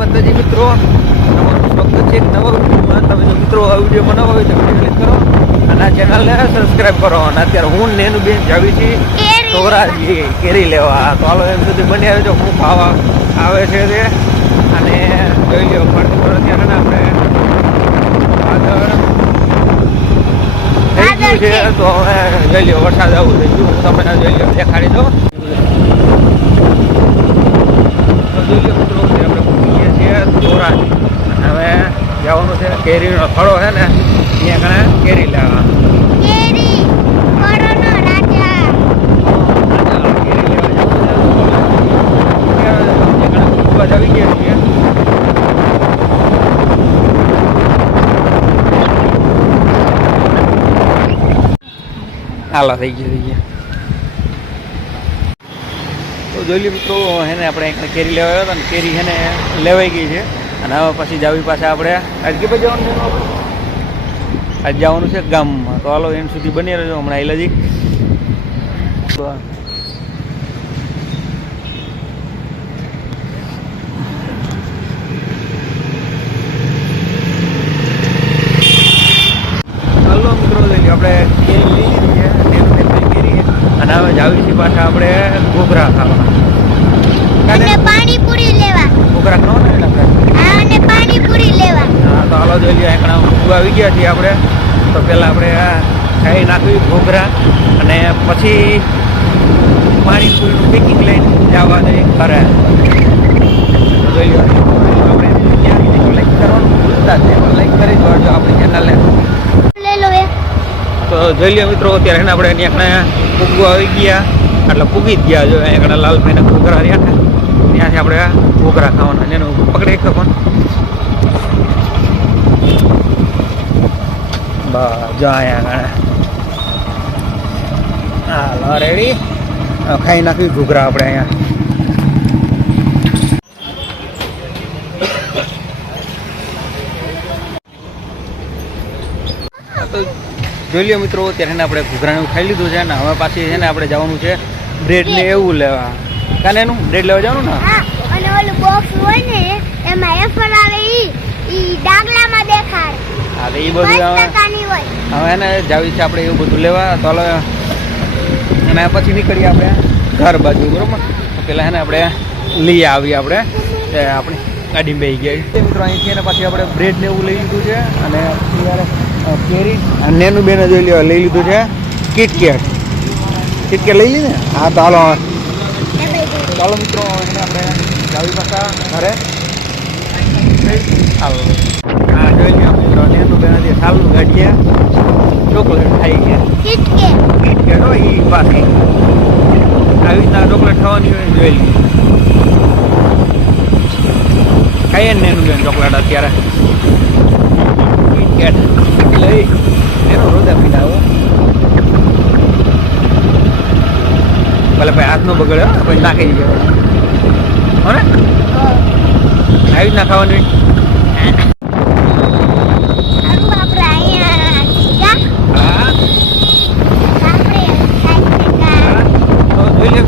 માતાજી મિત્રો, તમારું સ્વાગત છે એક નવા વિડીયોમાં. તમે જો મિત્રો આ વિડીયો નવો હોય તો વિડીયો ક્લિક કરો અને આ ચેનલને સબસ્ક્રાઈબ કરો. અને અત્યારે હું ને એનું બેન જાવી છીએ ધોરાજી કેરી લેવા. તો હાલો એમ સુધી બની આવે જો હું ખાવા આવે છે તે. અને જોઈ લો ફળ અત્યારે ને આપણે આગળ થઈ ગયું છે. તો હવે જોઈ લો વરસાદ આવું થઈ ગયું. હું તમને જોઈ લો દેખાડી દઉં. જોઈ લો મિત્રો આપણે પૂછીએ છીએ ધોરાજી. હવે જવાનું છે કેરીનો ફળો છે ને ત્યાં ઘણા કેરી લેવા. કેરી ફળોનો રાજા. કેરી લેવા જવાનું છે. આવી ગયા છીએ. હાલા થઈ ગયા. તો જોઈ લો મિત્રો હેને આપણે કેરી લેવા આવ્યા હતા ને કેરી હેને લેવાઈ ગઈ છે. અને હવે પછી જાવી પાછા આપણે આજ કે ભાઈ જવાનું છે આપણે આજ જવાનું છે ગામમાં. તો હાલો એન્ડ સુધી બની રહેજો. હમણાં આઈલાજી હાલો મિત્રો લઈ લો આપણે કેરી લઈ લીધી છે કેરી. અને હવે જાવી છીએ પાછા આપણે ઘોઘરા ખાવા અને પાણીપુરી લેવા. ઘોઘરા ખાવાના ને આપણે. અને પાણીપુરી લેવા. હા તો હાલો જોઈ લઈએ એકણા આવી ગયા છીએ આપણે. તો પહેલાં આપણે ખાઈ નાખવી ઘોઘરા અને પછી પાણીપુરીનું પેકિંગ લઈને જવા દઈએ ઘરે. જોઈ લો આપણે ત્યાં લાઈક કરવાનું ભૂલતા છે. લાઈક કરી દો આપણી ચેનલને. લઈ લો એક. તો જોઈ લો મિત્રો અત્યારે એને આપણે ત્યાં પૂગવા આવી ગયા એટલે પૂગી જ ગયા. જો અહીંયા લાલભાઈના ઘોઘરા રહ્યા ને ત્યાંથી આપણે ઘોઘરા ખાવાના. એનું પકડી એક ફોન બસ જો અહીંયા હાલો રેડી ખાઈ નાખી ઘૂઘરા આપણે અહીંયા. તો જોઈ લ્યો મિત્રો અત્યારે એને આપણે ઘૂઘરાને ખાઈ લીધું છે ને હવે પાછી છે ને આપણે જવાનું છે બ્રેડ ને એવું લેવા. કાને એનું બ્રેડ લેવા જવાનું ને. હા અને ઓલું બોક્સ હોય ને એમાં એફર આવે ઈ ડાગલામાં દેખાય. હા તો એ બધું હવે એને જાવી છે આપણે એવું બધું લેવા. તો હાલો અને પછી નીકળીએ આપણે ઘર બાજુ બરોબર. તો પેલા એને આપણે લઈ આવીએ આપણે આપણી ગાડીમાં બેસી ગયા મિત્રો. અહીંથી એને પાછી આપણે બ્રેડ ને એવું લઈ લીધું છે. અને અત્યારે કેરી અને એનું બેને જોઈ લઈ લીધું છે કિટકેટ. કિટકેટ લઈ લીધે. હા તો હાલો ચાલો મિત્રો એને આપણે જાવી પાછા ઘરે. હાલો હા જોઈ લ્યો મિત્રો એનું બેન સાલું ગાડીએ ચોકલેટ ખાઈ ગયા. કિટકેટ હોય એ પાછી આવી રીતના ચોકલેટ ખાવાની હોય જોઈ લઈએ. ખાઈએ ને એનું બેન ચોકલેટ અત્યારે કિટકેટ લઈ એનો રોજા પીધા હો. ભલે ભાઈ હાથનો બગડે પછી નાખી દીધો હો ને આવી રીતના ખાવાની.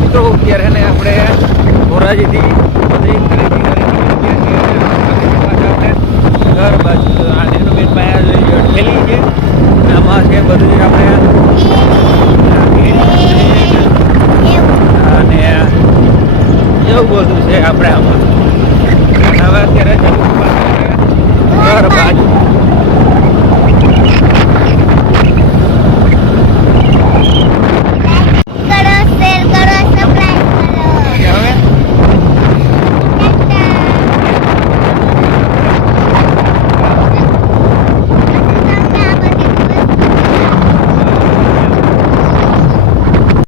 મિત્રો અત્યારે ને આપણે ધોરાજીથી બધી ખરીદી કરી આપણે ઘર બાજુ એનું બેન પાસે ઠેલી છે. આમાં છે બધું આપણે અને એવું બધું છે આપણે આમાં. હવે અત્યારે ઘર બાજુ